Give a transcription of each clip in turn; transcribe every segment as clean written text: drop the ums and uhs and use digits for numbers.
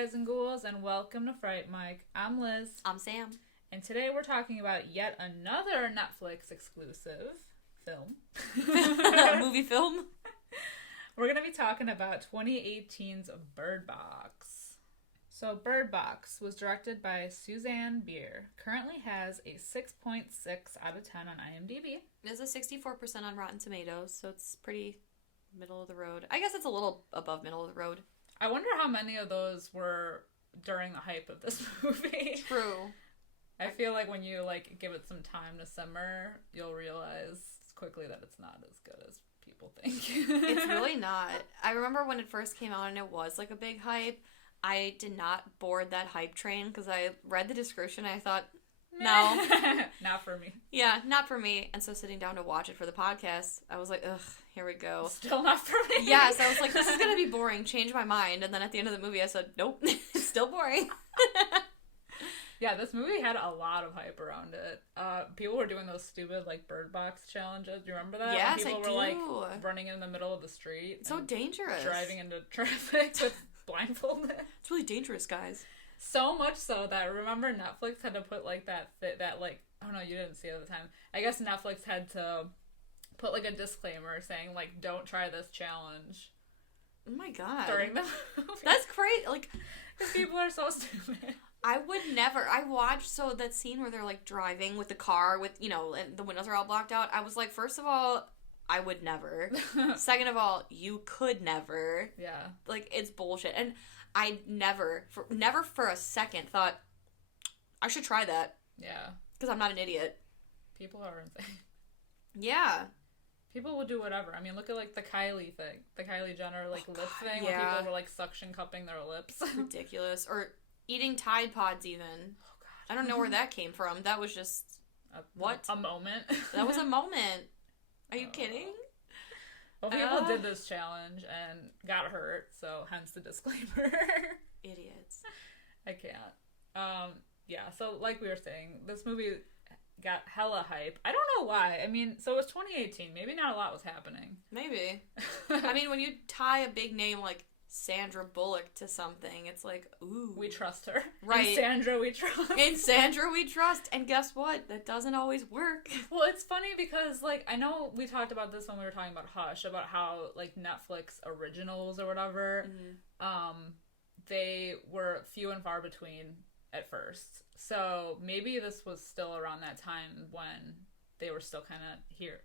guys and ghouls, and welcome to Fright Mic. I'm Liz. I'm Sam. And today we're talking about yet another Netflix exclusive film. Movie film? We're going to be talking about 2018's Bird Box. So Bird Box was directed by Suzanne Bier. Currently has a 6.6 out of 10 on IMDb. There's a 64% on Rotten Tomatoes, so it's pretty middle of the road. I guess it's a little above middle of the road. I wonder how many of those were during the hype of this movie. True. I feel like when you give it some time to simmer, you'll realize quickly that it's not as good as people think. It's really not. I remember when it first came out and it was a big hype. I did not board that hype train because I read the description and I thought, no. Not for me. Yeah, not for me. And so sitting down to watch it for the podcast, I was like, ugh, here we go. Still not for me. Yes, I was like, this is going to be boring. Change my mind. And then at the end of the movie, I said, nope, it's still boring. Yeah, this movie had a lot of hype around it. People were doing those stupid, Bird Box challenges. Do you remember that? Yes, when people I were, running in the middle of the street. It's so dangerous. Driving into traffic with blindfolded. It's really dangerous, guys. So much so that, remember, Netflix had to put, oh no, you didn't see it at the time. I guess Netflix had to put, a disclaimer saying, don't try this challenge. Oh my god. During the movie. That's crazy. Because people are so stupid. I would never. I watched, that scene where they're, driving with the car with, and the windows are all blocked out. I was like, first of all, I would never. Second of all, you could never. Yeah. It's bullshit. And I never for a second thought, I should try that. Yeah. Because I'm not an idiot. People are insane. Yeah. People will do whatever. I mean, look at, the Kylie thing. The Kylie Jenner, lip thing. Yeah. Where people were, suction cupping their lips. Ridiculous. Or eating Tide Pods, even. Oh, God. I don't know where that came from. That was just... What? A moment. That was a moment. Are you kidding? Well, people did this challenge and got hurt, so hence the disclaimer. Idiots. I can't. Yeah, so like we were saying, this movie got hella hype. I don't know why. I mean, so it was 2018. Maybe not a lot was happening. Maybe. I mean, when you tie a big name like Sandra Bullock to something, it's like, ooh. We trust her. Right. In Sandra we trust. In Sandra we trust. And guess what? That doesn't always work. Well, it's funny because, I know we talked about this when we were talking about Hush, about how, Netflix originals or whatever, they were few and far between at first. So maybe this was still around that time when they were still kind of here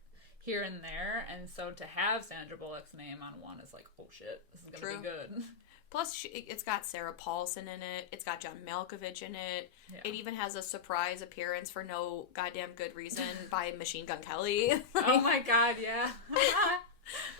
and there, and so to have Sandra Bullock's name on one is oh shit, this is gonna be good. Plus, it's got Sarah Paulson in it. It's got John Malkovich in it. Yeah. It even has a surprise appearance for no goddamn good reason by Machine Gun Kelly. Oh my god, yeah.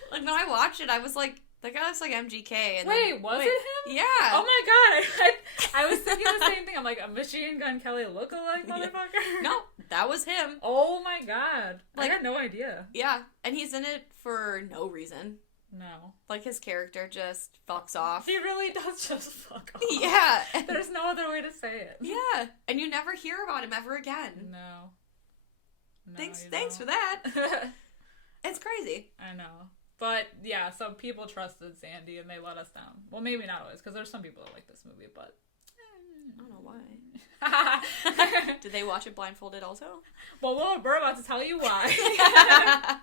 When I watched it, I was like, that guy looks like MGK. And wait, was it him? Yeah. Oh my god, I was thinking the same thing. I'm like, a Machine Gun Kelly lookalike motherfucker? Yeah. No, that was him. Oh my god. I had no idea. Yeah, and he's in it for no reason. No. His character just fucks off. He really does just fuck off. Yeah. There's no other way to say it. Yeah, and you never hear about him ever again. No thanks for that. It's crazy. I know. But, yeah, so people trusted Sandy and they let us down. Well, maybe not always, because there's some people that like this movie, but... I don't know why. Did they watch it blindfolded also? Well, we're about to tell you why.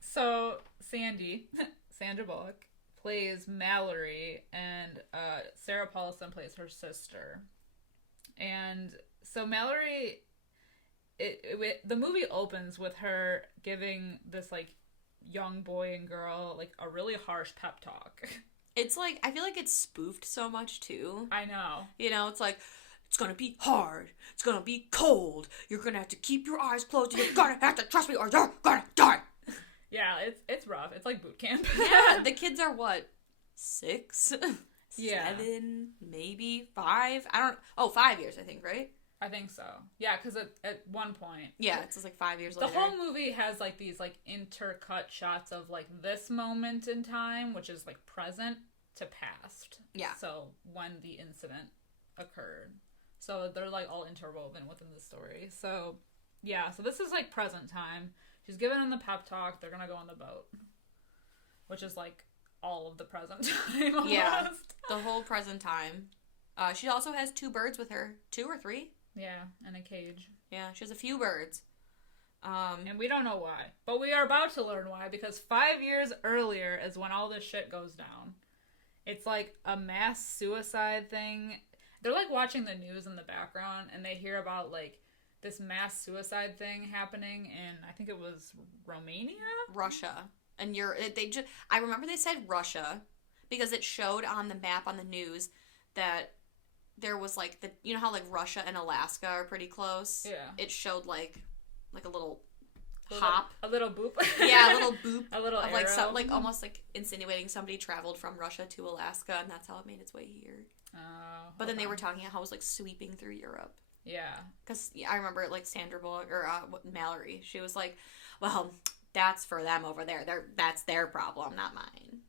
So, Sandra Bullock, plays Mallory, and Sarah Paulson plays her sister. And so Mallory... the movie opens with her giving this, young boy and girl, a really harsh pep talk. It's I feel like it's spoofed so much, too. I know. It's it's gonna be hard. It's gonna be cold. You're gonna have to keep your eyes closed. You're gonna have to trust me or you're gonna die. Yeah, it's rough. It's like boot camp. Yeah, the kids are what? 6? Yeah. 7? Maybe 5? 5 years, I think, right? I think so. Yeah, because at one point... Yeah, it's just 5 years later. The whole movie has these intercut shots of this moment in time, which is present to past. Yeah. So when the incident occurred. So they're all interwoven within the story. So yeah, so this is present time. She's giving them the pep talk. They're gonna go on the boat. Which is all of the present time. Almost. Yeah, the whole present time. She also has 2 birds with her. 2 or 3? Yeah, in a cage. Yeah, she has a few birds. And we don't know why. But we are about to learn why, because 5 years earlier is when all this shit goes down. It's like a mass suicide thing. They're like watching the news in the background, and they hear about like this mass suicide thing happening in, I think it was Romania? Russia. And I remember they said Russia because it showed on the map on the news that there was like you know how like Russia and Alaska are pretty close? Yeah. It showed like a little hop. A little boop. Yeah, a little boop. A little arrow. Like like almost like insinuating somebody traveled from Russia to Alaska and that's how it made its way here. Oh. But then they were talking about how it was like sweeping through Europe. Yeah. Because I remember like Sandra Bullock or Mallory. She was like, "Well, that's for them over there. That's their problem, not mine."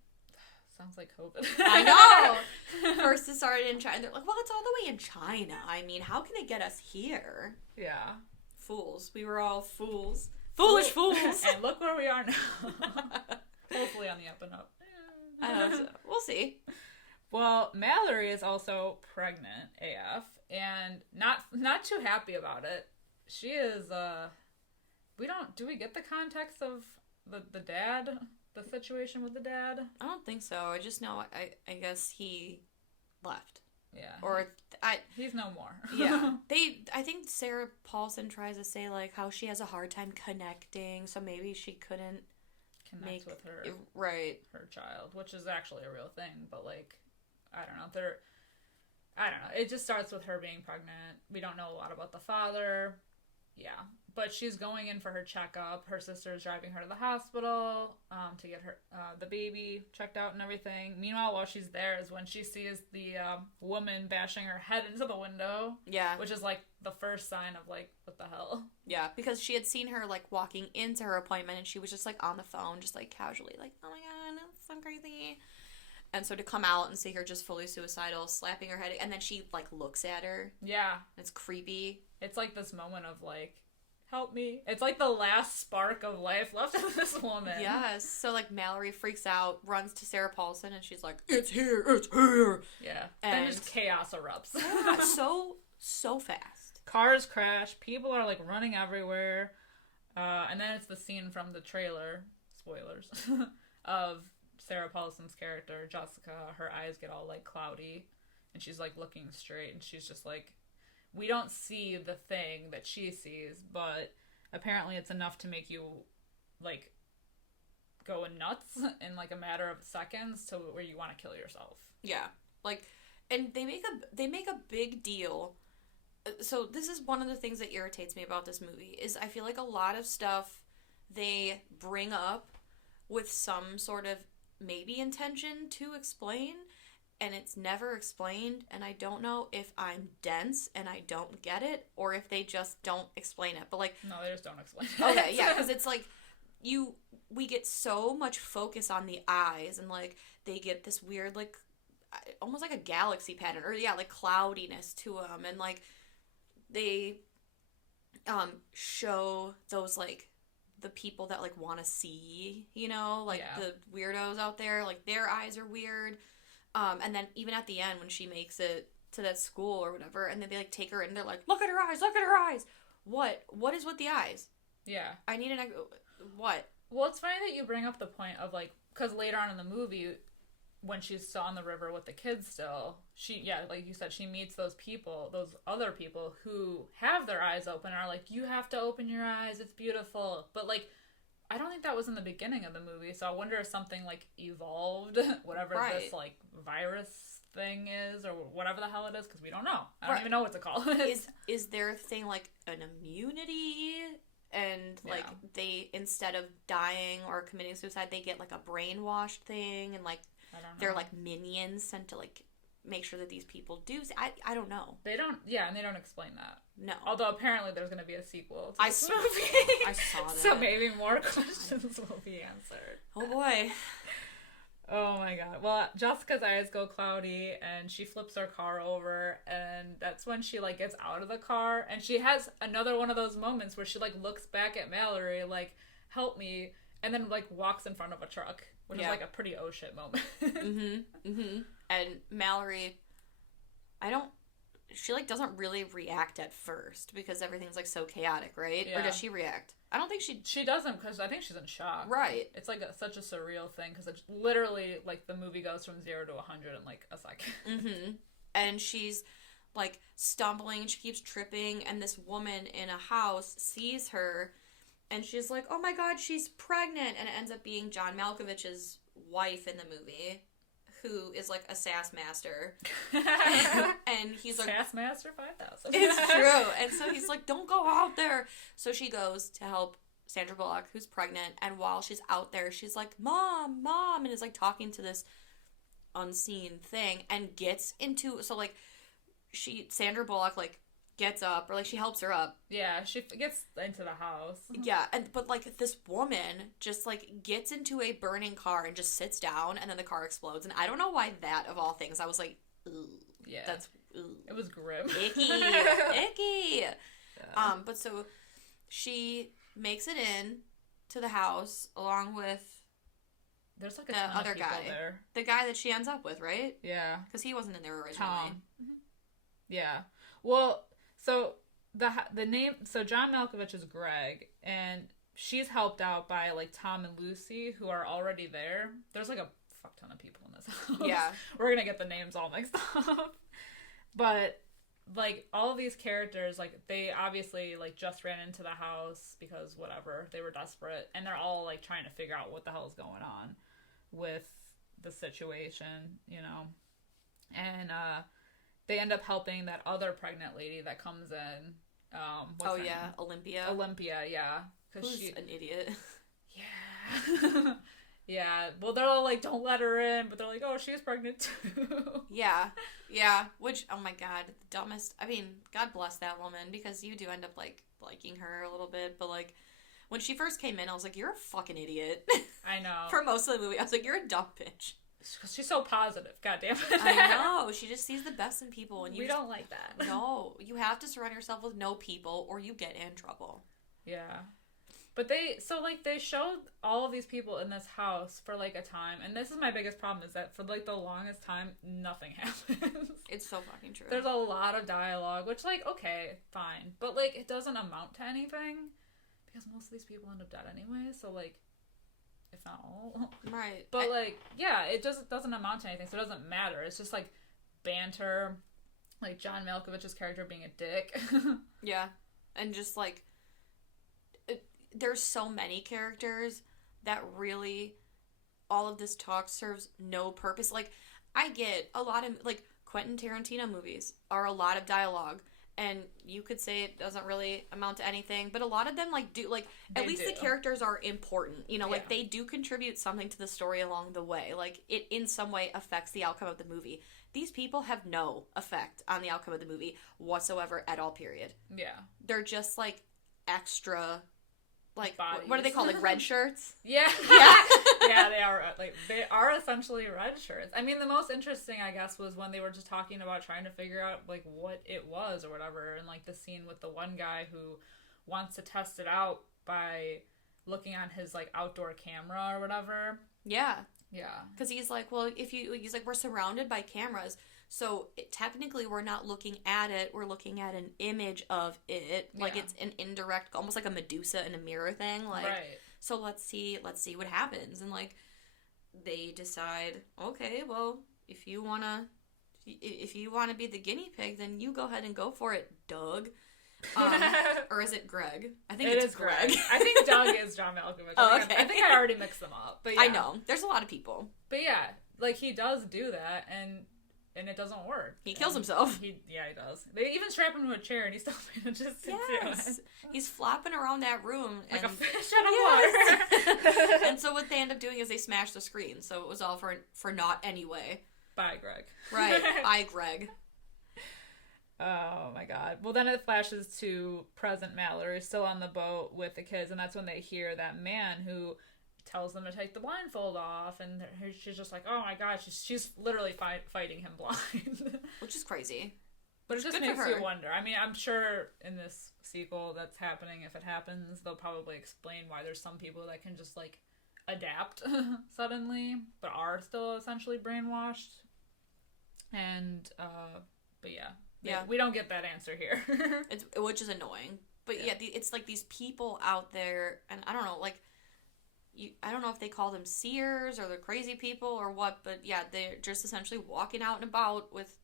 Sounds like COVID. I know. First it started in China. They're like, "Well, it's all the way in China. I mean, how can it get us here?" Yeah. Fools. We were all fools. Foolish fools. And look where we are now. Hopefully on the up and up. I hope so. We'll see. Well, Mallory is also pregnant AF and not too happy about it. She is do we get the context of the dad, the situation with the dad? I don't think so. I just know I guess he left. Yeah. Or he's no more. Yeah. I think Sarah Paulson tries to say like how she has a hard time connecting, so maybe she couldn't connect with her her child, which is actually a real thing, but like I don't know. It just starts with her being pregnant. We don't know a lot about the father. Yeah. But she's going in for her checkup. Her sister's driving her to the hospital to get her the baby checked out and everything. Meanwhile, while she's there is when she sees the woman bashing her head into the window. Yeah. Which is like the first sign of like, what the hell? Yeah, because she had seen her like walking into her appointment and she was just like on the phone, just like casually like, "Oh my god, that's so crazy." And so to come out and see her just fully suicidal, slapping her head, and then she like looks at her. Yeah. It's creepy. It's like this moment of like, help me. It's like the last spark of life left in this woman. Yes. So like Mallory freaks out, runs to Sarah Paulson, and she's like, "It's here, it's here." Yeah. And then just chaos erupts. Yeah, so fast. Cars crash. People are like running everywhere. And then it's the scene from the trailer, spoilers, of Sarah Paulson's character, Jessica. Her eyes get all like cloudy and she's like looking straight and she's just like, we don't see the thing that she sees, but apparently it's enough to make you like go nuts in like a matter of seconds to where you want to kill yourself. Yeah. Like, and they make a big deal. So this is one of the things that irritates me about this movie is I feel like a lot of stuff they bring up with some sort of maybe intention to explain, and it's never explained, and I don't know if I'm dense and I don't get it, or if they just don't explain it. But like, no, they just don't explain it. Okay, yeah, because it's like we get so much focus on the eyes, and like they get this weird like almost like a galaxy pattern, or yeah, like cloudiness to them, and like they show those like the people that like want to see, you know, like the weirdos out there, like their eyes are weird. And then even at the end when she makes it to that school or whatever, and then they like take her in and they're like, look at her eyes. What is with the eyes? Yeah. I need what? Well, it's funny that you bring up the point of like, because later on in the movie, when she's still on the river with the kids still, like you said, she meets those other people who have their eyes open and are like, you have to open your eyes, it's beautiful. But like, I don't think that was in the beginning of the movie, so I wonder if something like evolved, whatever this like virus thing is, or whatever the hell it is, because we don't know. I don't even know what to call it. Is their thing like an immunity? And like they, instead of dying or committing suicide, they get like a brainwashed thing, and like they're like minions sent to like make sure that these people do. I don't know. They don't. Yeah, and they don't explain that. No. Although apparently there's going to be a sequel to this movie. I saw that. So maybe more questions will be answered. Oh boy. Oh my god. Well, Jessica's eyes go cloudy and she flips her car over, and that's when she like gets out of the car, and she has another one of those moments where she like looks back at Mallory like, help me, and then like walks in front of a truck. which is like a pretty oh shit moment. And Mallory, she like doesn't really react at first because everything's like so chaotic, right? Yeah. Or does she react? I don't think she doesn't, because I think she's in shock. Right. It's like such a surreal thing, because it's literally like the movie goes from 0 to 100 in like a second. And she's like stumbling, she keeps tripping, and this woman in a house sees her, and she's like, oh my god, she's pregnant, and it ends up being John Malkovich's wife in the movie, who is like a sass master. And he's like, Sass Master 5000. it's true. And so he's like, don't go out there. So she goes to help Sandra Bullock, who's pregnant, and while she's out there, she's like, mom, and is like talking to this unseen thing, and gets into, so like Sandra Bullock like gets up, or like she helps her up. Yeah, she gets into the house. Yeah, but like this woman just like gets into a burning car and just sits down, and then the car explodes. And I don't know why that, of all things, I was like, ooh, yeah, that's it was grim, icky. Yeah. But so she makes it in to the house along with there's like a the ton other of people guy, there. the guy that she ends up with, right? Yeah, because he wasn't in there originally. Tom. Yeah, well. So the name, so John Malkovich is Greg, and she's helped out by like Tom and Lucy, who are already there. There's like a fuck ton of people in this house. Yeah, we're gonna get the names all mixed up. But like all of these characters, like they obviously like just ran into the house because whatever, they were desperate, and they're all like trying to figure out what the hell is going on with the situation, you know, and they end up helping that other pregnant lady that comes in. What's her name? Olympia. Olympia, yeah. Who's she's an idiot. Yeah. Yeah. Well, they're all like, don't let her in, but they're like, oh, she's pregnant too. Yeah. Which, oh my god, the dumbest. I mean, God bless that woman, because you do end up like liking her a little bit, but like when she first came in, I was like, you're a fucking idiot. I know. For most of the movie, I was like, you're a dumb bitch. Because she's so positive. God damn it. I know. She just sees the best in people. And we don't like that. No. You have to surround yourself with no people, or you get in trouble. Yeah. But they showed all of these people in this house for like a time. And this is my biggest problem, is that for like the longest time, nothing happens. It's so fucking true. There's a lot of dialogue, which like, okay, fine. But like, it doesn't amount to anything. Because most of these people end up dead anyway. So like, if not all. Right. But like, yeah, it just doesn't amount to anything, so it doesn't matter. It's just like banter, like John Malkovich's character being a dick. Yeah. And just like, there's so many characters that really, all of this talk serves no purpose. Like, I get a lot of, like, Quentin Tarantino movies are a lot of dialogue. And you could say it doesn't really amount to anything, but a lot of them, like, do, like, at least the characters are important, you know, like, they do contribute something to the story along the way. Like, it in some way affects the outcome of the movie. These people have no effect on the outcome of the movie whatsoever at all, period. Yeah. They're just, like, extra, like, bodies. What are they called, like, red shirts? Yeah. Yeah. Yeah, they are essentially red shirts. I mean, the most interesting, I guess, was when they were just talking about trying to figure out, like, what it was or whatever, and, like, the scene with the one guy who wants to test it out by looking on his, like, outdoor camera or whatever. Yeah. Yeah. Because he's like, well, he's like, we're surrounded by cameras, so technically we're not looking at it, we're looking at an image of it. Like, it's an indirect, almost like a Medusa in a mirror thing. Like, right. So let's see what happens. And, like, they decide, okay, well, if you wanna be the guinea pig, then you go ahead and go for it, Doug. Or is it Greg? I think it's Greg. I think Doug is John Malkovich. Oh, okay. I think I already mixed them up. But yeah. I know. There's a lot of people. But yeah, like, he does do that, and it doesn't work. He kills himself. He does. They even strap him to a chair, and he still manages to do it. He's flopping around that room. Like a fish out of water. And so what they end up doing is they smash the screen. So it was all for naught anyway. Bye, Greg. Right. Bye, Greg. Oh my god. Well, then it flashes to present Mallory, still on the boat with the kids, and that's when they hear that man who tells them to take the blindfold off, and she's just like, oh my god, she's literally fighting him blind. Which is crazy. But it just makes you wonder. I mean, I'm sure in this sequel that's happening, if it happens, they'll probably explain why there's some people that can just, like, adapt suddenly, but are still essentially brainwashed. And, but yeah. We don't get that answer here. Which is annoying. But yeah, it's like these people out there, and I don't know, like, I don't know if they call them seers or they're crazy people or what, but yeah, they're just essentially walking out and about with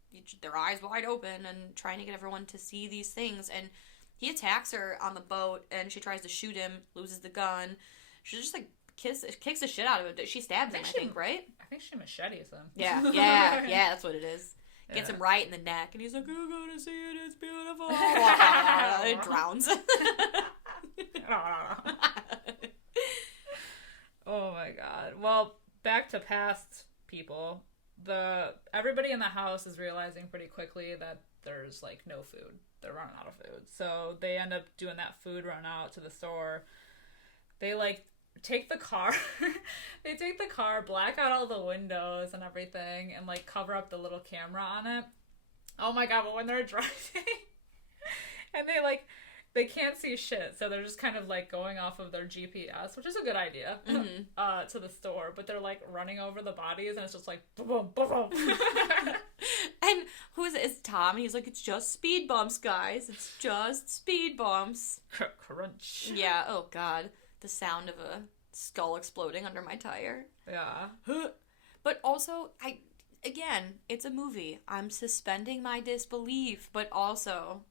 their eyes wide open and trying to get everyone to see these things. And he attacks her on the boat, and she tries to shoot him, loses the gun. She just like kicks the shit out of him. She stabs him, I think, right? I think she machetes him. Yeah, that's what it is. Gets him right in the neck, and he's like, "You're gonna see it, it's beautiful." It drowns. Oh my god. Well, back to past people. Everybody in the house is realizing pretty quickly that there's like no food. They're running out of food. So they end up doing that food run out to the store. They like take the car. They take the car, black out all the windows and everything, and like cover up the little camera on it. Oh my god, but when they're driving and they can't see shit, so they're just kind of like going off of their GPS, which is a good idea, to the store, but they're like running over the bodies, and it's just like boom, boom, boom. And who is it? It's Tom, and he's like, "It's just speed bumps, guys. It's just speed bumps." Crunch. Yeah, oh god. The sound of a skull exploding under my tire. Yeah. But also, again, it's a movie. I'm suspending my disbelief, but also,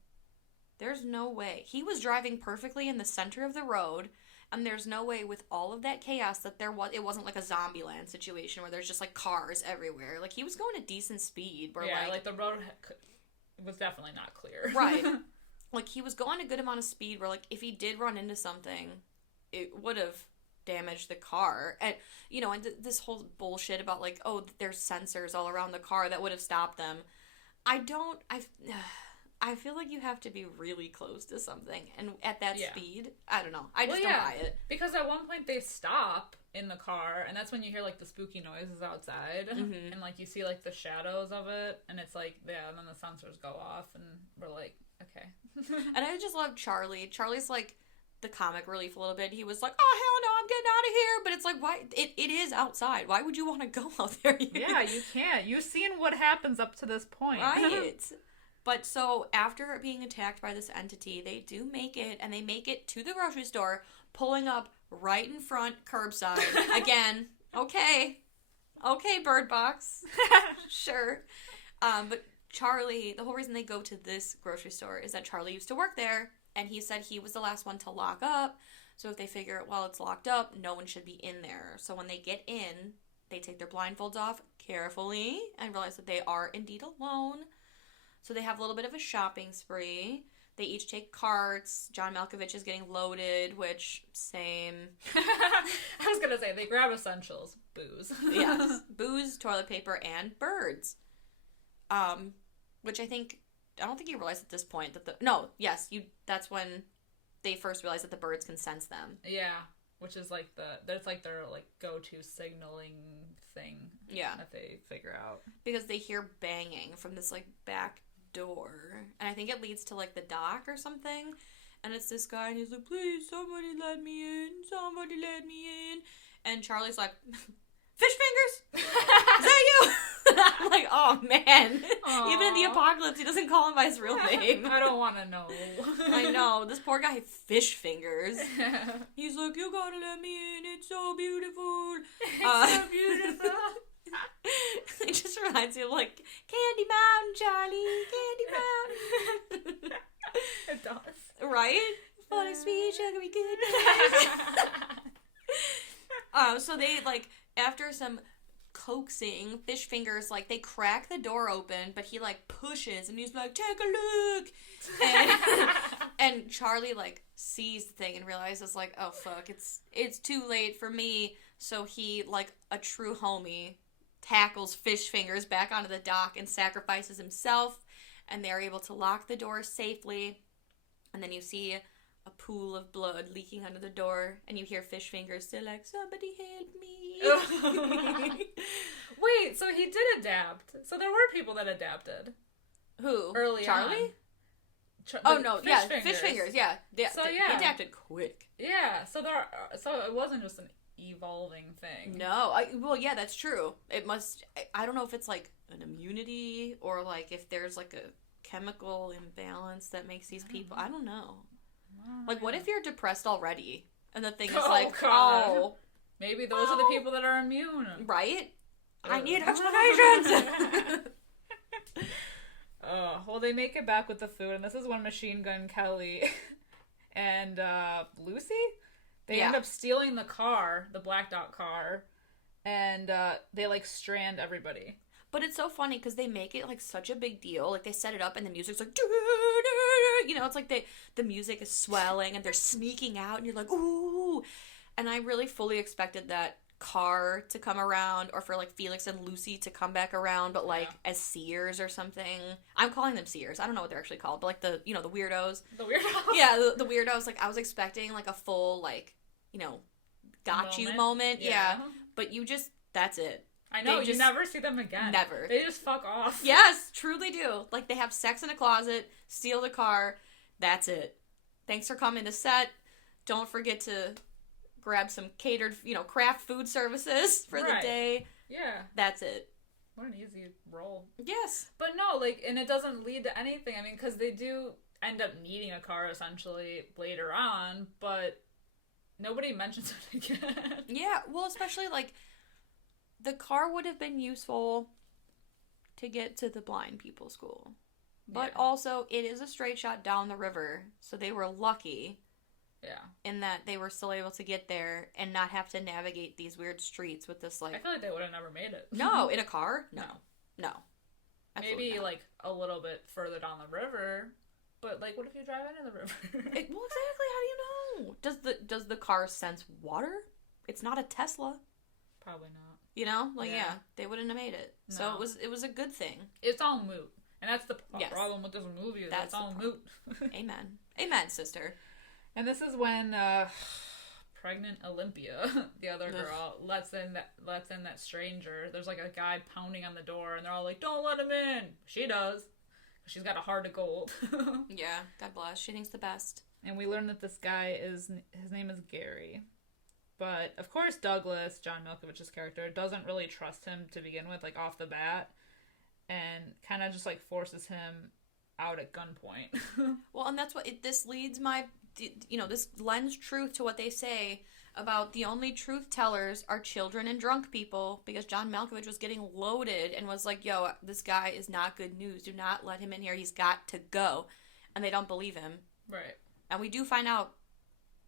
there's no way. He was driving perfectly in the center of the road, and there's no way with all of that chaos that it wasn't like a Zombieland situation where there's just like cars everywhere. Like, he was going at decent speed. Where, like the road was definitely not clear. Right. Like, he was going a good amount of speed where, like, if he did run into something, it would have damaged the car. And, and this whole bullshit about, like, oh, there's sensors all around the car that would have stopped them. I feel like you have to be really close to something, and at that speed, I don't know. I just don't buy it. Because at one point they stop in the car, and that's when you hear like the spooky noises outside, and like you see like the shadows of it, and it's like and then the sensors go off, and we're like, okay. And I just love Charlie. Charlie's like the comic relief a little bit. He was like, "Oh hell no, I'm getting out of here," but it's like, why? It is outside. Why would you want to go out there? Yeah, you can't. You've seen what happens up to this point, right? But so, after being attacked by this entity, they do make it, and they make it to the grocery store, pulling up right in front, curbside. Again, okay, Bird Box. Sure. But Charlie, the whole reason they go to this grocery store is that Charlie used to work there, and he said he was the last one to lock up, so if they figure, well, it's locked up, no one should be in there. So when they get in, they take their blindfolds off carefully, and realize that they are indeed alone. So they have a little bit of a shopping spree. They each take carts. John Malkovich is getting loaded, which, same. I was going to say, they grab essentials. Booze. Yes. Booze, toilet paper, and birds. Which I don't think you realize at this point that that's when they first realize that the birds can sense them. Yeah. Which is like their like go-to signaling thing. Yeah. That they figure out. Because they hear banging from this like back door, and I think it leads to like the dock or something, and it's this guy, and he's like, "Please, somebody let me in," and Charlie's like, "Fish fingers? Is that you?" I'm like, oh man. Aww. Even in the apocalypse, he doesn't call him by his real name. I don't want to know. I know, this poor guy, Fish Fingers. He's like, "You gotta let me in, it's so beautiful. It's so beautiful." It just reminds me of like Candy Mountain, Charlie, Candy Mountain. It does, right? Funny, sweet, sugary, good. So they like, after some coaxing, Fish Fingers, like, they crack the door open, but he like pushes, and he's like, "Take a look," and Charlie like sees the thing and realizes like, oh fuck, it's too late for me. So he, like a true homie, tackles Fish Fingers back onto the dock and sacrifices himself, and they're able to lock the door safely. And then you see a pool of blood leaking under the door, and you hear Fish Fingers say like, "Somebody help me." Wait, so he did adapt. So there were people that adapted. Who? Early Charlie? On. No, Fish Fingers. Fish Fingers, yeah. So yeah, he adapted quick. Yeah, so it wasn't just evolving thing. No, well, yeah, that's true. It must. I don't know if it's like an immunity or like if there's like a chemical imbalance that makes these people. I don't know. Like, what if you're depressed already, and the thing is like, God. oh, maybe those are the people that are immune, right? I need explanations. Well, they make it back with the food, and this is when Machine Gun Kelly and Lucy, they end up stealing the car, the Black Dot car, and they like strand everybody. But it's so funny because they make it like such a big deal. Like they set it up and the music's like, you know, it's like the music is swelling and they're sneaking out and you're like, ooh. And I really fully expected that car to come around or for like Felix and Lucy to come back around, but like as seers or something. I'm calling them seers. I don't know what they're actually called, but like the, you know, the weirdos. The weirdos? Yeah, the weirdos. Like I was expecting like a full like, you know, got you moment. Yeah. But you just, that's it. I know, you never see them again. Never. They just fuck off. Yes, truly do. Like, they have sex in a closet, steal the car, that's it. Thanks for coming to set. Don't forget to grab some catered, you know, craft food services for the day. Yeah. That's it. What an easy role. Yes. But no, like, and it doesn't lead to anything. I mean, because they do end up needing a car, essentially, later on, but nobody mentions it again. Yeah, well, especially, like, the car would have been useful to get to the blind people school. But also, it is a straight shot down the river, so they were lucky in that they were still able to get there and not have to navigate these weird streets with this, like... I feel like they would have never made it. No, in a car? No. Maybe, like, a little bit further down the river, but, like, what if you drive into the river? Well, exactly, how do you know? Does the car sense water? It's not a Tesla. Probably not. You know? Like, they wouldn't have made it. No. So it was a good thing. It's all moot. And that's the problem with this movie, is it's all moot. Amen. Amen, sister. And this is when pregnant Olympia, the other girl, lets in that stranger. There's like a guy pounding on the door, and they're all like, don't let him in. She does. She's got a heart of gold. Yeah, God bless. She thinks the best. And we learn that this guy his name is Gary. But, of course, Douglas, John Malkovich's character, doesn't really trust him to begin with, like, off the bat. And kind of just, like, forces him out at gunpoint. Well, and that's what... this leads this lends truth to what they say about the only truth tellers are children and drunk people, because John Malkovich was getting loaded and was like, yo, this guy is not good news. Do not let him in here. He's got to go. And they don't believe him. Right. And we do find out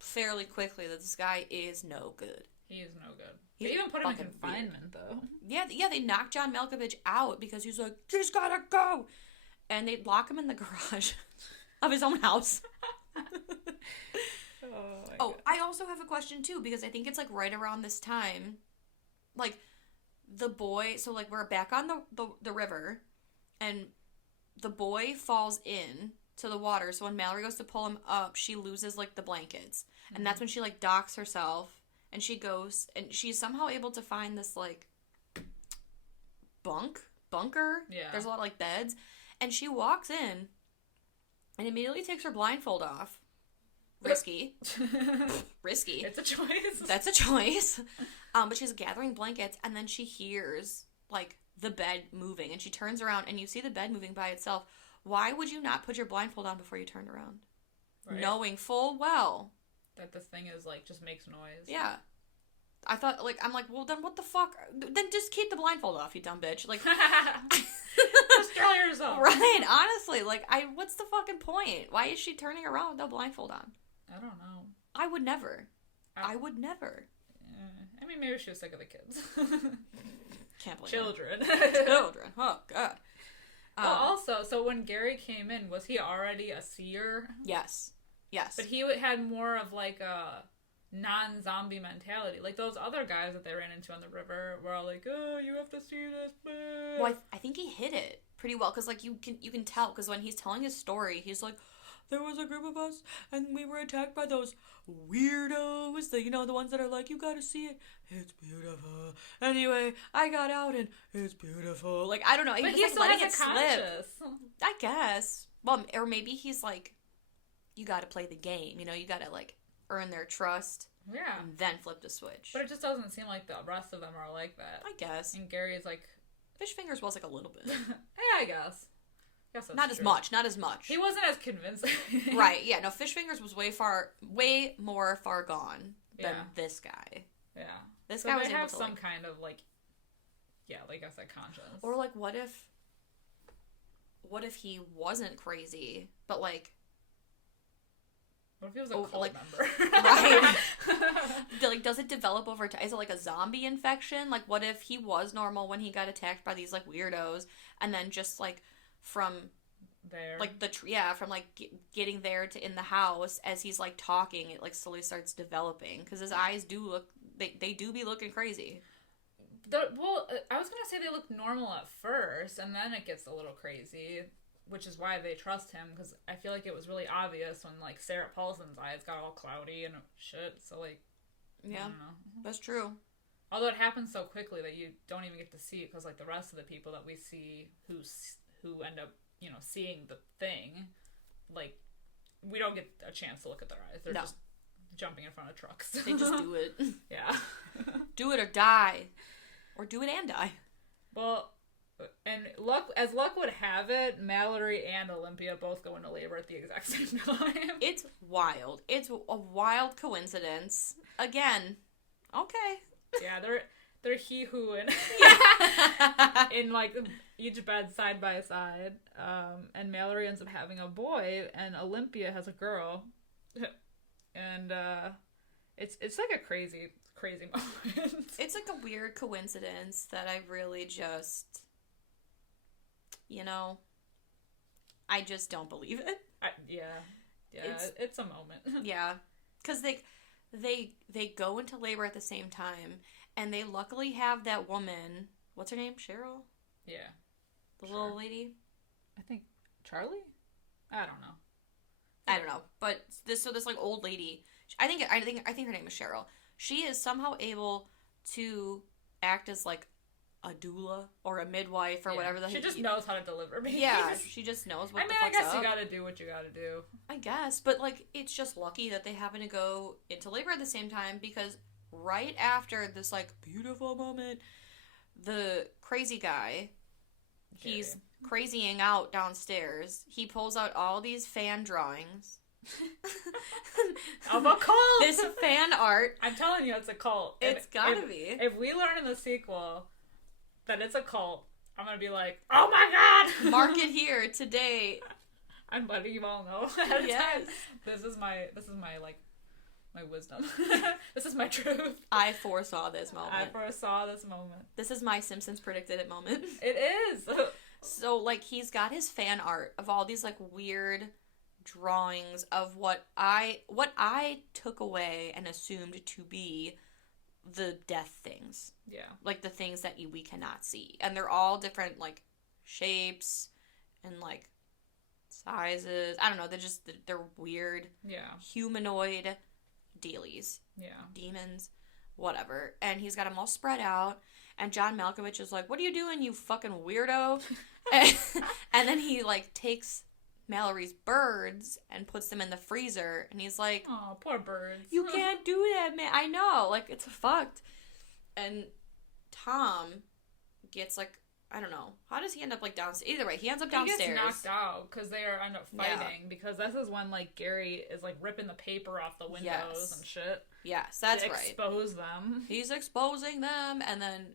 fairly quickly that this guy is no good. He is no good. They even put him in confinement, though. Yeah, they knocked John Malkovich out because he's like, he's gotta go! And they lock him in the garage of his own house. I also have a question, too, because I think it's, like, right around this time. Like, the boy... So, like, we're back on the river, and the boy falls in to the water, so when Mallory goes to pull him up, she loses, like, the blankets. Mm-hmm. And that's when she, like, docks herself, and she goes, and she's somehow able to find this, like, bunker. Yeah. There's a lot of, like, beds. And she walks in, and immediately takes her blindfold off. Risky. Risky. It's a choice. That's a choice. But she's gathering blankets, and then she hears, like, the bed moving, and she turns around, and you see the bed moving by itself. Why would you not put your blindfold on before you turned around? Right. Knowing full well that this thing is, like, just makes noise. Yeah. I thought, like, I'm like, well, then what the fuck? Then just keep the blindfold off, you dumb bitch. Like, just throw yourself. Right, honestly. Like, what's the fucking point? Why is she turning around with no blindfold on? I don't know. I would never. I would never. I mean, maybe she was sick of the kids. Can't believe Children. Children. Oh, God. Well, also, so when Gary came in, was he already a seer? Yes. But he had more of, like, a non-zombie mentality. Like, those other guys that they ran into on the river were all like, oh, you have to see this, man. Well, I think he hit it pretty well, because, like, you can tell, because when he's telling his story, he's like, there was a group of us, and we were attacked by those weirdos, the ones that are like, you gotta see it, it's beautiful. Anyway, I got out, and it's beautiful. Like, I don't know, but he was, still letting has it a conscience. slip. I guess. Well, or maybe he's like, you gotta play the game, you gotta, like, earn their trust, Yeah. and then flip the switch. But it just doesn't seem like the rest of them are like that. I guess. And Gary's like... Fish Fingers was like a little bit. Yeah, I guess. That's not true. Not as much. He wasn't as convincing. Right, yeah. No, Fish Fingers was way more far gone than this guy. Yeah. This guy was able able to to, some kind of, like... Yeah, like I said, conscience. Or, like, what if he wasn't crazy, but, like... What if he was a cult member? Right. Like, does it develop over time? Is it like a zombie infection? Like, what if he was normal when he got attacked by these, like, weirdos, and then just, like, from... There. Like, from, like, getting there to in the house, as he's, like, talking, it, like, slowly starts developing. Because his eyes do look... They do be looking crazy. Well, I was gonna say they look normal at first, and then it gets a little crazy, which is why they trust him, because I feel like it was really obvious when, like, Sarah Paulson's eyes got all cloudy and shit, so, like, yeah, I don't know. That's true. Although it happens so quickly that you don't even get to see it, because, like, the rest of the people that we see who end up, you know, seeing the thing, like, we don't get a chance to look at their eyes. They're just jumping in front of trucks. They just do it. Yeah. Do it or die. Or do it and die. Well, and luck would have it, Mallory and Olympia both go into labor at the exact same time. It's wild. It's a wild coincidence. Again, okay. Yeah, they're he-hooing in, like, each bed side by side. And Mallory ends up having a boy, and Olympia has a girl. And it's like a crazy moment. It's like a weird coincidence that I really just, you know, I just don't believe it. It's a moment. Yeah, because they go into labor at the same time, and they luckily have that woman. What's her name? Cheryl. Yeah. The little lady. I think Charlie. I don't know. But this like old lady. I think her name is Cheryl. She is somehow able to act as, like, a doula or a midwife or whatever. She just knows how to deliver babies. Yeah, she just knows what the fuck's up. I guess you gotta do what you gotta do. I guess, but, like, it's just lucky that they happen to go into labor at the same time, because right after this, like, beautiful moment, the crazy guy, he's crazying out downstairs. He pulls out all these fan drawings. Of a cult! This fan art. I'm telling you, it's a cult. It's gotta be. If we learn in the sequel that it's a cult, I'm gonna be like, oh my god! Mark it here today. I'm letting you all know. Yes. This is my like my wisdom. This is my truth. I foresaw this moment. This is my Simpsons predicted it moment. It is. So, like, he's got his fan art of all these, like, weird drawings of what I took away and assumed to be the death things. Yeah. Like, the things that we cannot see. And they're all different, like, shapes and, like, sizes. I don't know. They're weird. Yeah. Humanoid dealies. Yeah. Demons. Whatever. And he's got them all spread out. And John Malkovich is like, what are you doing, you fucking weirdo? And then he, like, takes Mallory's birds and puts them in the freezer. And he's like, oh, poor birds. You can't do that, man. I know. Like, it's fucked. And Tom gets, like, I don't know. How does he end up, like, downstairs? Either way, he ends up downstairs. He gets knocked out because they end up fighting. Because this is when, like, Gary is, like, ripping the paper off the windows and shit. Yes, that's right. Expose them. He's exposing them, and then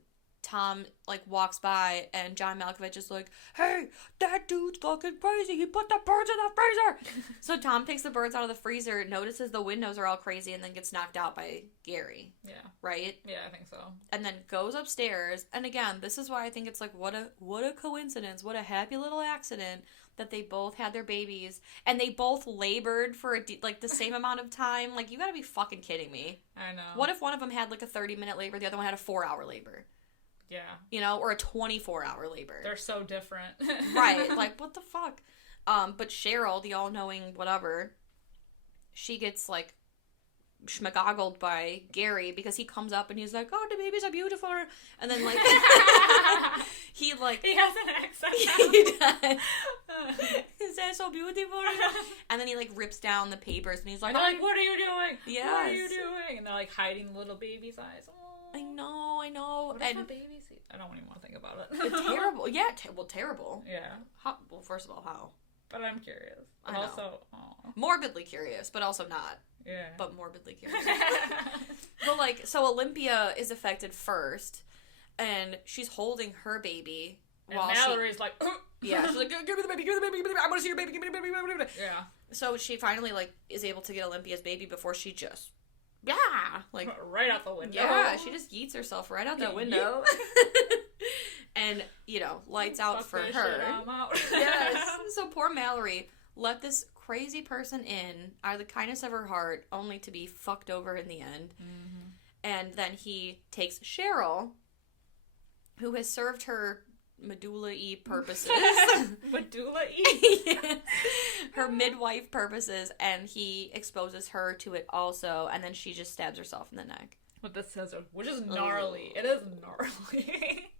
Tom, like, walks by, and John Malkovich is like, hey, that dude's fucking crazy. He put the birds in the freezer. So Tom takes the birds out of the freezer, notices the windows are all crazy, and then gets knocked out by Gary. Yeah. Right? Yeah, I think so. And then goes upstairs, and again, this is why I think it's like, what a coincidence, what a happy little accident that they both had their babies, and they both labored for like the same amount of time. Like, you gotta be fucking kidding me. I know. What if one of them had like a 30-minute labor, the other one had a 4-hour labor? Yeah. You know, or a 24-hour labor. They're so different. Right. Like, what the fuck? But Cheryl, the all-knowing whatever, she gets, like, schmagoggled by Gary because he comes up and he's like, "Oh, the babies are beautiful," and then like he has an accent. He does. Is that so beautiful? And then he like rips down the papers and he's like, "What are you doing? Yes. What are you doing?" And they're like hiding little baby's eyes. Oh. I know. What and babies? I don't even want to think about it. Terrible. Yeah. Terrible. Yeah. Well, first of all, how? But I'm curious. But I know. Also, morbidly curious, but also not. Yeah. But morbidly curious. But like, so Olympia is affected first, and she's holding her baby. And Mallory's like, yeah, she's like, give me the baby, I want to see your baby, give me the baby. Yeah. So she finally like is able to get Olympia's baby before she just, like right out the window. Yeah, she just yeets herself right out that window. And, lights out for her. Yes. So poor Mallory let this crazy person in out of the kindness of her heart, only to be fucked over in the end. Mm-hmm. And then he takes Cheryl, who has served her medulla-y purposes. Medulla-y? Yes. Her midwife purposes, and he exposes her to it also, and then she just stabs herself in the neck. With the scissors, which is gnarly. It is gnarly.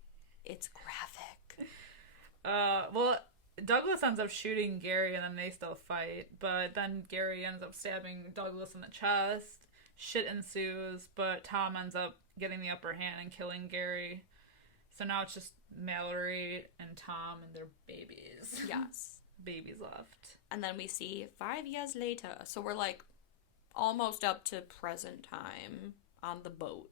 It's graphic. Well, Douglas ends up shooting Gary, and then they still fight, but then Gary ends up stabbing Douglas in the chest. Shit ensues, but Tom ends up getting the upper hand and killing Gary. So now it's just Mallory and Tom and their babies. Yes. Babies left. And then we see 5 years later. So we're like almost up to present time on the boat.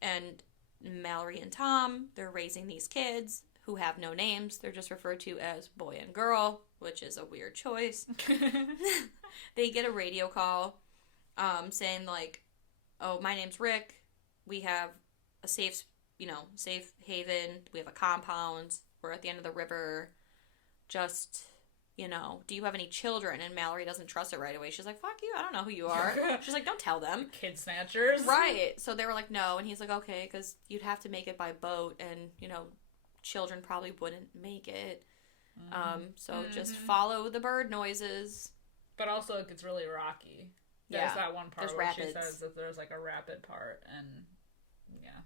And Mallory and Tom, they're raising these kids who have no names. They're just referred to as boy and girl, which is a weird choice. They get a radio call saying like, "Oh, my name's Rick. We have a safe haven. We have a compound. We're at the end of the river. Just, do you have any children?" And Mallory doesn't trust it right away. She's like, "Fuck you. I don't know who you are." She's like, "Don't tell them." Kid snatchers. Right. So they were like, "No." And he's like, "Okay, because you'd have to make it by boat. And, children probably wouldn't make it. So just follow the bird noises." But also it gets really rocky. There's that one part where she says that there's like a rapid part, and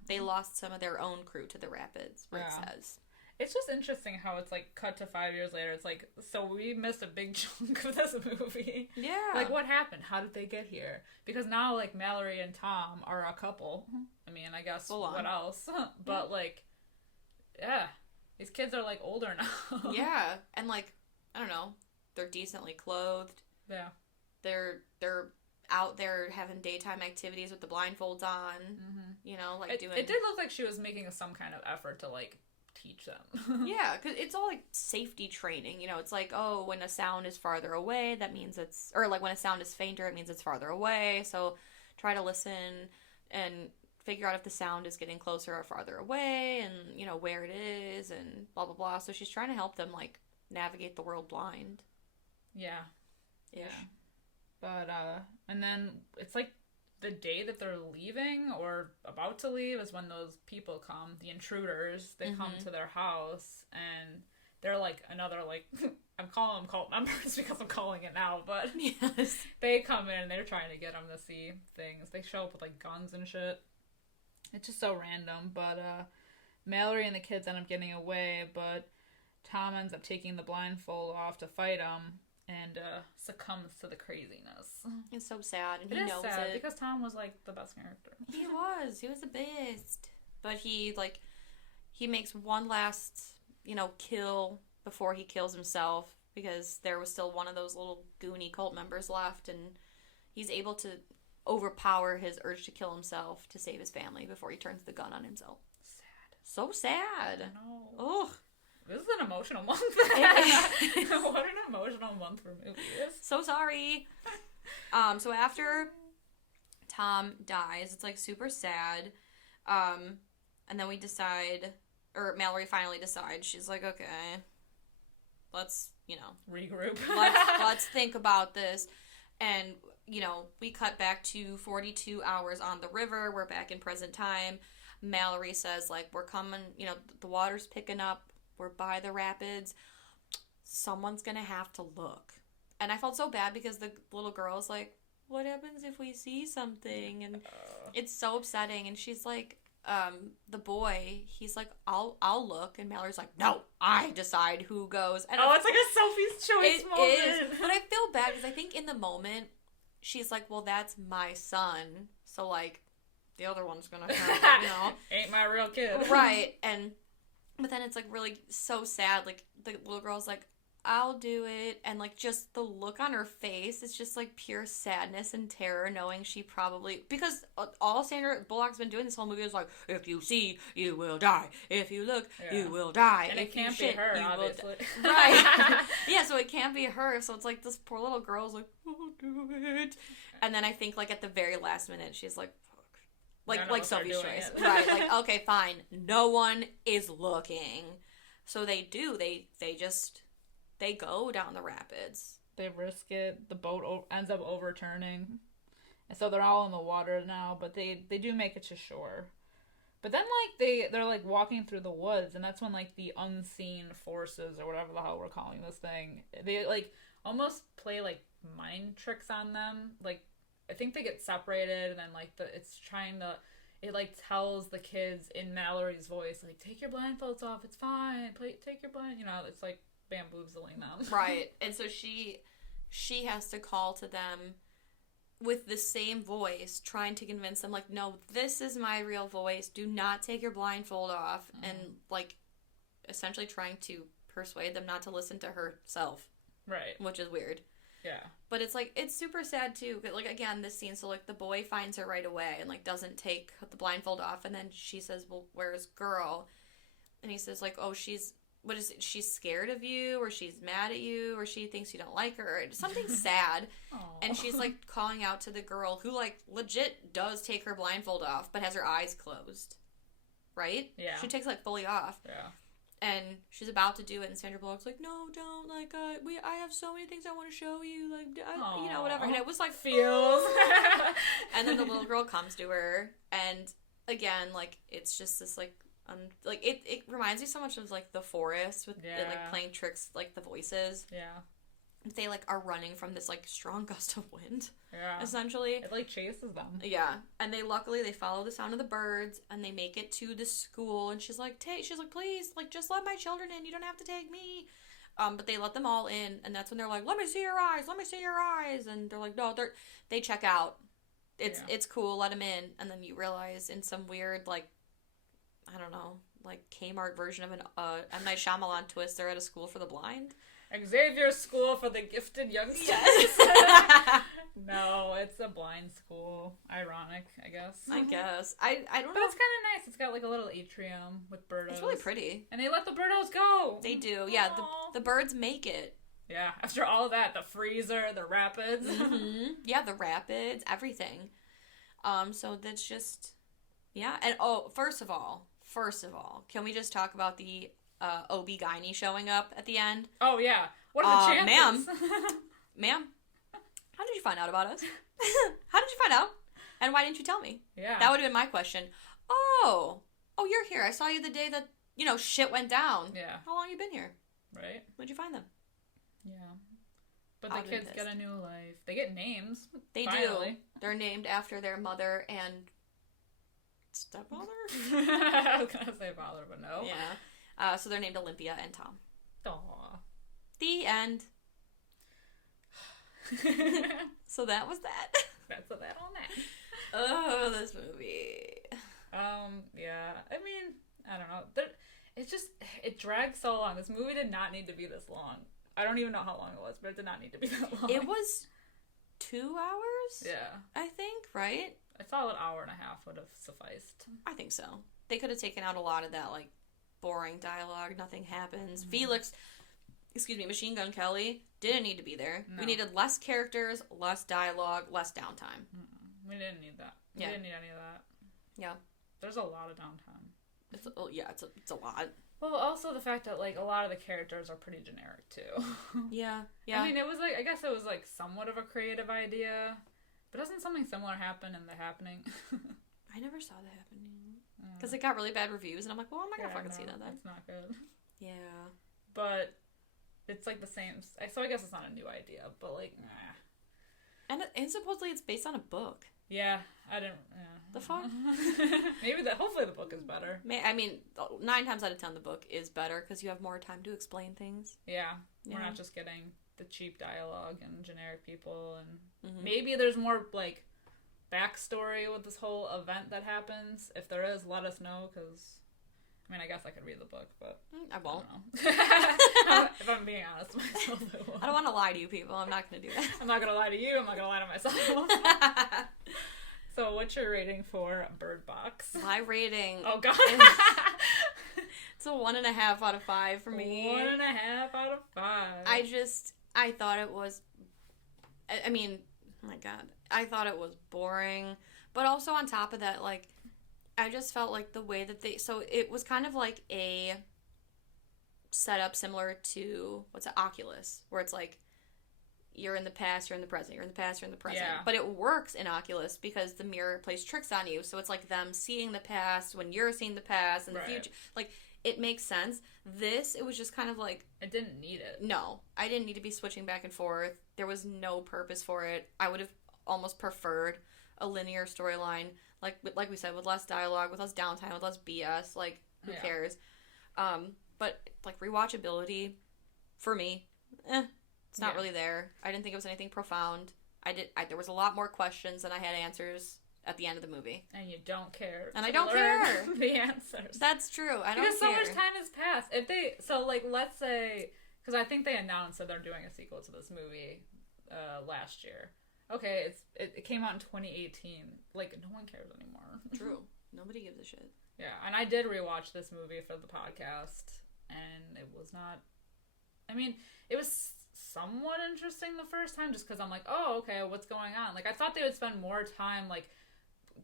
they lost some of their own crew to the rapids, Rick says. It's just interesting how it's like cut to 5 years later. It's like, so we missed a big chunk of this movie. Yeah. Like, what happened? How did they get here? Because now, like, Mallory and Tom are a couple. I mean, I guess what else? But like, yeah, these kids are like older now. Yeah, and like, I don't know, they're decently clothed. Yeah. They're out there having daytime activities with the blindfolds on. Mm-hmm. Doing. It did look like she was making some kind of effort to like teach them. Yeah, because it's all like safety training. It's like, oh, when a sound is farther away, that means it's, or like when a sound is fainter, it means it's farther away. So try to listen and figure out if the sound is getting closer or farther away, and where it is, and blah blah blah. So she's trying to help them like navigate the world blind. Yeah. Ish. Yeah. But and then it's like the day that they're leaving or about to leave is when those people come, the intruders. They come to their house, and they're like another like I'm calling them cult members because I'm calling it now, but yes, they come in and they're trying to get them to see things. They show up with like guns and shit. It's just so random, but Mallory and the kids end up getting away, but Tom ends up taking the blindfold off to fight them. And succumbs to the craziness. It's so sad, and he knows it. Because Tom was like the best character. He was the best. But he makes one last, kill before he kills himself, because there was still one of those little goony cult members left, and he's able to overpower his urge to kill himself to save his family before he turns the gun on himself. Sad. So sad. I know. Ugh. This is an emotional month. What an emotional month for movies. So sorry. So after Tom dies, it's like super sad. And then we decide, or Mallory finally decides, she's like, okay, let's, regroup. let's think about this. And, we cut back to 42 hours on the river. We're back in present time. Mallory says, like, we're coming, the water's picking up. We're by the rapids. Someone's gonna have to look. And I felt so bad because the little girl is like, what happens if we see something? And it's so upsetting. And she's like, the boy, he's like, I'll look. And Mallory's like, no, I decide who goes. And it's like a Sophie's Choice moment. It is. But I feel bad because I think in the moment, she's like, well, that's my son. So, like, the other one's gonna have, you know. Ain't my real kid. Right. But then it's, like, really so sad. Like, the little girl's like, I'll do it. And, like, just the look on her face is just, like, pure sadness and terror, knowing she probably... Because all Sandra Bullock's been doing this whole movie is, like, if you see, you will die. If you look, you will die. And if it can't you be her, obviously. Right. Yeah, so it can't be her. So it's, like, this poor little girl's like, I'll do it. And then I think, like, at the very last minute, she's like, fuck. Like Sophie's Choice. Right. Like, okay, fine. No one is looking. So they do. They go down the rapids. They risk it. The boat ends up overturning. And so they're all in the water now, but they do make it to shore. But then, like, they're like, walking through the woods, and that's when, like, the unseen forces, or whatever the hell we're calling this thing, they, like, almost play, like, mind tricks on them. Like, I think they get separated, and then, like, it, like, tells the kids in Mallory's voice, like, take your blindfolds off, it's fine, take your blind, you know, it's, like, bamboozling them. Right. And so she has to call to them with the same voice, trying to convince them, like, no, this is my real voice, do not take your blindfold off, and, like, essentially trying to persuade them not to listen to herself. Right. Which is weird. Yeah. But it's, like, it's super sad, too. But, like, again, this scene, so, like, the boy finds her right away and, like, doesn't take the blindfold off, and then she says, well, where's girl? And he says, like, oh, she's scared of you, or she's mad at you, or she thinks you don't like her, or something sad. And she's, like, calling out to the girl who, like, legit does take her blindfold off, but has her eyes closed. Right? Yeah. She takes, like, fully off. Yeah. And she's about to do it, and Sandra Bullock's like, no, don't, like, I have so many things I want to show you, like, you know, whatever. And it was, like, feels. And then the little girl comes to her, and, again, like, it's just this, like, like, it reminds me so much of, like, The Forest, with it, like, playing tricks, like, the voices. Yeah. They, like, are running from this, like, strong gust of wind. Yeah. Essentially. It, like, chases them. Yeah. And they follow the sound of the birds, and they make it to the school, and she's like, please, like, just let my children in, you don't have to take me. But they let them all in, and that's when they're like, let me see your eyes, and they're like, no, they check out. It's cool, let them in, and then you realize in some weird, like, I don't know, like, Kmart version of an M. Night Shyamalan twist, they're at a school for the blind. Xavier's School for the Gifted Youngsters. Yes. No, it's a blind school. Ironic, I guess. I guess. I don't know. But it's kind of nice. It's got, like, a little atrium with birdos. It's really pretty. And they let the birdos go. They do. Yeah, the birds make it. Yeah, after all of that, the freezer, the rapids. Mm-hmm. Yeah, the rapids, everything. So that's just... Yeah, and first of all, can we just talk about the OB-GYN showing up at the end? Oh, yeah. What are the chances? Ma'am, how did you find out about us? How did you find out? And why didn't you tell me? Yeah. That would have been my question. Oh, you're here. I saw you the day that, you know, shit went down. Yeah. How long you been here? Right. Where'd you find them? Yeah. But the kids get a new life. They get names. They finally. do. They're named after their mother and stepfather? I was going to say father, but no. Yeah. So they're named Olympia and Tom. Aww. The end. So that was that. That's a that on that. Oh, this movie. Yeah. I mean, I don't know. It dragged so long. This movie did not need to be this long. I don't even know how long it was, but it did not need to be that long. It was 2 hours? Yeah. I think, right? A solid hour and a half would have sufficed. I think so. They could have taken out a lot of that, like, boring dialogue. Nothing happens. Mm-hmm. Felix, Machine Gun Kelly didn't need to be there. No. We needed less characters, less dialogue, less downtime. Mm-mm. We didn't need that. We didn't need any of that. Yeah. There's a lot of downtime. It's a lot. Well, also the fact that, like, a lot of the characters are pretty generic, too. Yeah. I mean, it was, like, I guess it was, like, somewhat of a creative idea. But doesn't something similar happen in The Happening? I never saw The Happening. Because it got really bad reviews, and I'm like, well, I'm not going to fucking see that then. It's not good. Yeah. But it's, like, the same. So I guess it's not a new idea, but, like, nah. And supposedly it's based on a book. Yeah, I didn't... Yeah. The fuck? Hopefully the book is better. I mean, 9 times out of 10 the book is better because you have more time to explain things. Yeah, we're not just getting the cheap dialogue and generic people, and maybe there's more, like, backstory with this whole event that happens. If there is, let us know, because... I mean, I guess I could read the book, but... I won't. I don't know. If I'm being honest with myself, I won't. I don't want to lie to you people. I'm not going to do that. I'm not going to lie to you. I'm not going to lie to myself. So, what's your rating for Bird Box? My rating... Oh, God. It's a 1.5 out of 5 for me. 1.5 out of 5. I thought it was... I mean, oh my God. I thought it was boring. But also on top of that, like... I just felt like the way that they... So it was kind of like a setup similar to... What's it? Oculus. Where it's like, you're in the past, you're in the present. You're in the past, you're in the present. Yeah. But it works in Oculus because the mirror plays tricks on you. So it's like them seeing the past when you're seeing the past and the future. Like, it makes sense. This, it was just kind of like... I didn't need it. No. I didn't need to be switching back and forth. There was no purpose for it. I would have almost preferred a linear storyline. Like we said, with less dialogue, with less downtime, with less BS. Like, who cares? But, like, rewatchability, for me, it's not really there. I didn't think it was anything profound. There was a lot more questions than I had answers at the end of the movie. And you don't care. And I don't care. The answers. That's true. I don't care. Because so much time has passed. Let's say, because I think they announced that they're doing a sequel to this movie last year. Okay, it came out in 2018. Like, no one cares anymore. True. Nobody gives a shit. Yeah, and I did rewatch this movie for the podcast, and it was not... I mean, it was somewhat interesting the first time, just because I'm like, oh, okay, what's going on? Like, I thought they would spend more time, like,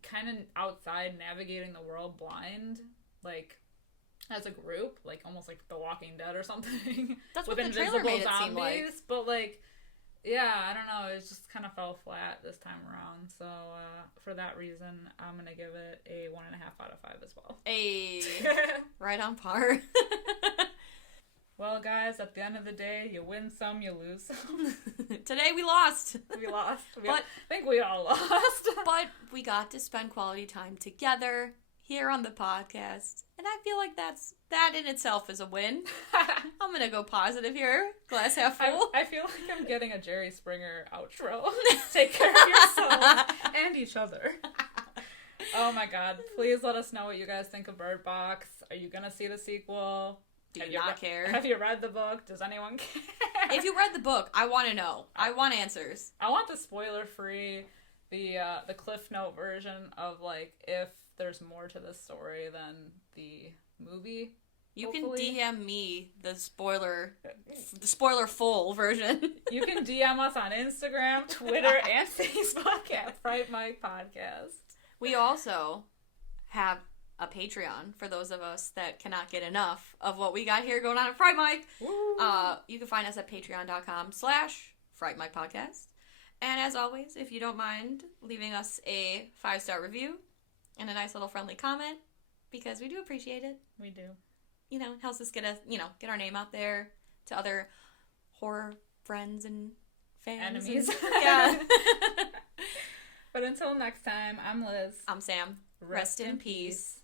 kind of outside navigating the world blind, like, as a group, like, almost like The Walking Dead or something. That's what the trailer made it seem like. But, like... Yeah, I don't know. It just kind of fell flat this time around. So, for that reason, I'm going to give it a 1.5 out of 5 as well. Hey, right on par. Well, guys, at the end of the day, you win some, you lose some. Today we lost. We lost. But I think we all lost. But we got to spend quality time together here on the podcast. And I feel like that in itself is a win. I'm going to go positive here. Glass half full. I feel like I'm getting a Jerry Springer outro. Take care of yourselves and each other. Oh my God. Please let us know what you guys think of Bird Box. Are you going to see the sequel? Do you not care? Have you read the book? Does anyone care? If you read the book, I want to know. I want answers. I want the spoiler-free, the Cliff Note version of, like, if there's more to this story than the movie. You hopefully. Can DM me the spoiler full version. You can DM us on Instagram, Twitter, and Facebook at Fright Mic Podcast. We also have a Patreon for those of us that cannot get enough of what we got here going on at Fright Mic. You can find us at patreon.com/Fright Mic Podcast. And as always, if you don't mind leaving us a 5-star review and a nice little friendly comment, because we do appreciate it. We do. You know, it helps us get our name out there to other horror friends and fans. Enemies. Yeah. But until next time, I'm Liz. I'm Sam. Rest in peace.